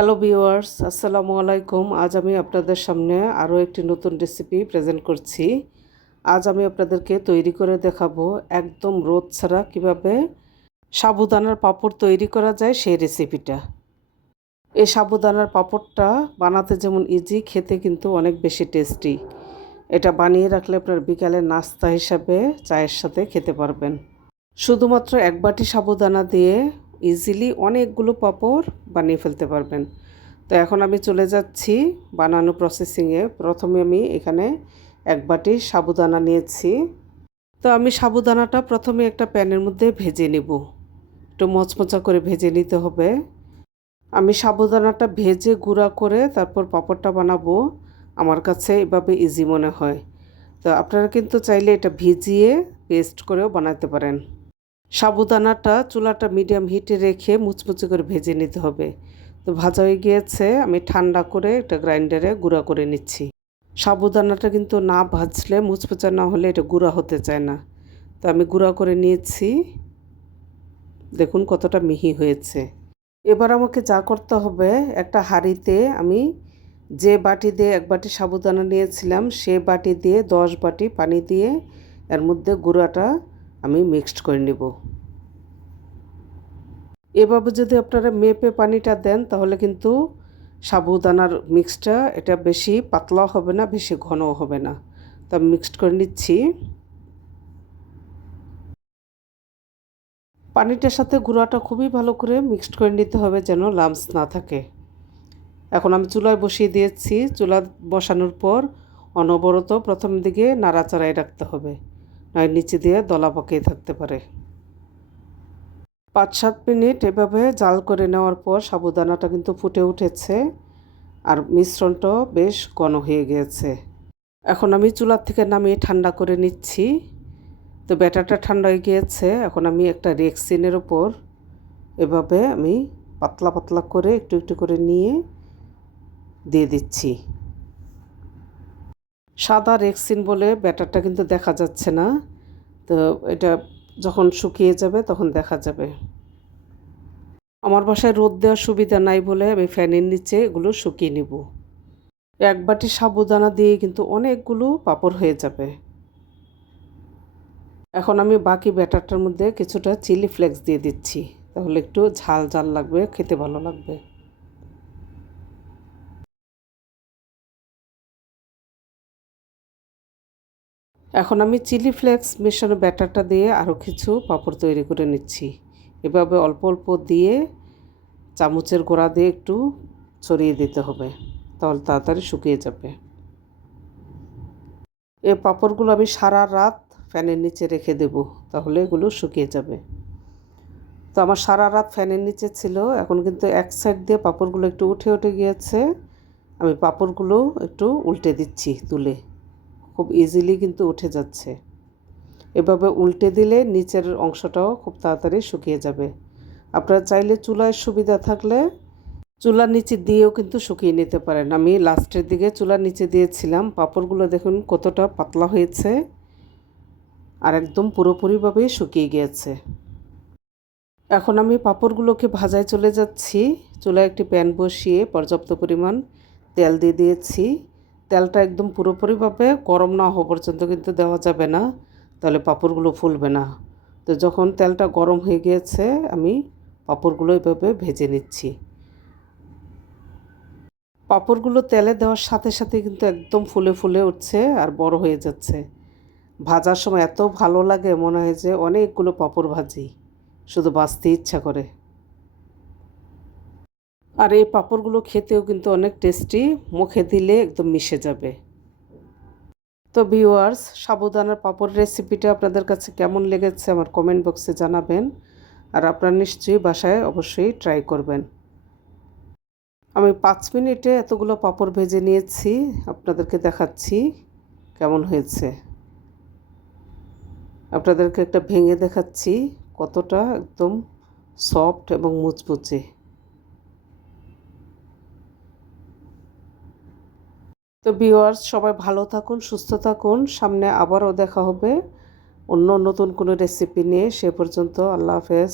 Hello viewers, আসসালামু আলাইকুম। আজ আমি আপনাদের সামনে আরও একটি নতুন রেসিপি প্রেজেন্ট করছি। আজ আমি আপনাদেরকে তৈরি করে দেখাবো একদম রোদ ছাড়া কীভাবে সাবুদানার পাঁপড় তৈরি করা যায় সেই রেসিপিটা। এই সাবুদানার পাঁপড়টা বানাতে যেমন ইজি, খেতে কিন্তু অনেক বেশি টেস্টি। এটা বানিয়ে রাখলে আপনার বিকালের নাস্তা হিসাবে চায়ের সাথে খেতে পারবেন। শুধুমাত্র এক বাটি সাবুদানা দিয়ে ইজিলি অনেকগুলো পাঁপড় বানিয়ে ফেলতে পারবেন। তো এখন আমি চলে যাচ্ছি বানানো প্রসেসিংয়ে। প্রথমে আমি এখানে এক বাটি সাবুদানা নিয়েছি। তো আমি সাবুদানাটা প্রথমে একটা প্যানের মধ্যে ভেজে নেব, একটু মচমচা করে ভেজে নিতে হবে। আমি সাবুদানাটা ভেজে গুঁড়া করে তারপর পাঁপড়টা বানাবো, আমার কাছে এভাবে ইজি মনে হয়। তো আপনারা কিন্তু চাইলে এটা ভিজিয়ে পেস্ট করেও বানাতে পারেন। সাবুদানাটা চুলাটা মিডিয়াম হিটে রেখে মুচমুচে করে ভেজে নিতে হবে। তো ভাজা হয়ে গিয়েছে, আমি ঠান্ডা করে একটা গ্রাইন্ডারে গুঁড়া করে নিচ্ছি। সাবুদানাটা কিন্তু না ভাজলে, মুচমুচে না হলে এটা গুঁড়া হতে চায় না। তো আমি গুঁড়া করে নিয়েছি, দেখুন কতটা মিহি হয়েছে। এবার আমাকে যা করতে হবে, একটা হাঁড়িতে আমি যে বাটি দিয়ে এক বাটি সাবুদানা নিয়েছিলাম সে বাটি দিয়ে 10 বাটি পানি দিয়ে এর মধ্যে গুঁড়াটা আমি মিক্সড করে নেব। এভাবে যদি আপনারা মেপে পানিটা দেন তাহলে কিন্তু সাবুদানার মিক্সটা এটা বেশি পাতলাও হবে না, বেশি ঘনও হবে না। তো আমি মিক্সড করে নিচ্ছি। পানিটার সাথে গুঁড়াটা খুবই ভালো করে মিক্সড করে নিতে হবে যেন লাম্পস না থাকে। এখন আমি চুলায় বসিয়ে দিয়েছি। চুলা বসানোর পর অনবরত প্রথম দিকে নাড়াচাড়াই রাখতে হবে, নয় নিচে দিয়ে দলা পাকিয়ে থাকতে পারে। 5-7 মিনিট এভাবে জাল করে নেওয়ার পর সাবুদানাটা কিন্তু ফুটে উঠেছে আর মিশ্রণটাও বেশ ঘন হয়ে গিয়েছে। এখন আমি চুলার থেকে নামিয়ে ঠান্ডা করে নিচ্ছি। তো ব্যাটারটা ঠান্ডা হয়ে গিয়েছে। এখন আমি একটা রেক্সিনের ওপর এভাবে আমি পাতলা পাতলা করে একটু একটু করে নিয়ে দিয়ে দিচ্ছি। সাদা রেক্সিন বলে ব্যাটারটা কিন্তু দেখা যাচ্ছে না। তো এটা যখন শুকিয়ে যাবে তখন দেখা যাবে। আমার বাসায় রোদ দেওয়ার সুবিধা নাই বলে আমি ফ্যানের নিচে এগুলো শুকিয়ে নেব। এক বাটি সাবুদানা দিয়ে কিন্তু অনেকগুলো পাঁপড় হয়ে যাবে। এখন আমি বাকি ব্যাটারটার মধ্যে কিছুটা চিলি ফ্লেক্স দিয়ে দিচ্ছি, তাহলে একটু ঝাল ঝাল লাগবে, খেতে ভালো লাগবে। এখন আমি চিলি ফ্লেক্স মেশানো ব্যাটারটা দিয়ে আরও কিছু পাঁপড় তৈরি করে নিচ্ছি। এভাবে অল্প অল্প দিয়ে চামচের গোড়া দিয়ে একটু ছড়িয়ে দিতে হবে, তাহলে তাড়াতাড়ি শুকিয়ে যাবে। এই পাঁপড়গুলো আমি সারা রাত ফ্যানের নিচে রেখে দেব, তাহলে এগুলো শুকিয়ে যাবে। তো আমার সারা রাত ফ্যানের নিচে ছিল, এখন কিন্তু এক সাইড দিয়ে পাঁপড়গুলো একটু উঠে উঠে গিয়েছে। আমি পাঁপড়গুলো একটু উল্টে দিচ্ছি তুলে, খুব ইজিলি কিন্তু উঠে যাচ্ছে। এভাবে উল্টে দিলে নিচের অংশটাও খুব তাড়াতাড়ি শুকিয়ে যাবে। আপনারা চাইলে চুলার সুবিধা থাকলে চুলার নিচে দিয়েও কিন্তু শুকিয়ে নিতে পারেন। আমি লাস্টের দিকে চুলার নিচে দিয়েছিলাম। পাঁপড়গুলো দেখুন কতটা পাতলা হয়েছে আর একদম পুরোপুরিভাবে শুকিয়ে গিয়েছে। এখন আমি পাঁপড়গুলোকে ভাজায় চলে যাচ্ছি। চুলায় একটি প্যান বসিয়ে পর্যাপ্ত পরিমাণ তেল দিয়ে দিয়েছি। তেলটা একদম পুরোপুরিভাবে গরম না হওয়া পর্যন্ত কিন্তু দেওয়া যাবে না, তাহলে পাঁপড়গুলো ফুলবে না। তো যখন তেলটা গরম হয়ে গিয়েছে আমি পাঁপড়গুলো এভাবে ভেজে নিচ্ছি। পাঁপড়গুলো তেলে দেওয়ার সাথে সাথে কিন্তু একদম ফুলে ফুলে উঠছে আর বড় হয়ে যাচ্ছে। ভাজার সময় এত ভালো লাগে, মনে হয় যে অনেকগুলো পাঁপড় ভাজি, শুধু বাঁচতে ইচ্ছা করে। আর এই পাঁপড়গুলো খেতেও কিন্তু অনেক টেস্টি, মুখে দিলে একদম মিশে যাবে। তো ভিউয়ার্স, সাবুদানার পাঁপড় রেসিপিটা আপনাদের কাছে কেমন লেগেছে আমার কমেন্ট বক্সে জানাবেন। আর আপনারা নিশ্চয়ই বাসায় অবশ্যই ট্রাই করবেন। আমি 5 মিনিটে এতগুলো পাঁপড় ভেজে নিয়েছি, আপনাদেরকে দেখাচ্ছি কেমন হয়েছে। আপনাদেরকে একটা ভেঙে দেখাচ্ছি কতটা একদম সফট এবং মুচমুচে। তো ভিউয়ার্স, সবাই ভালো থাকুন, সুস্থ থাকুন। সামনে আবারও দেখা হবে অন্য নতুন কোনো রেসিপি নিয়ে। সে পর্যন্ত আল্লাহ হাফেজ।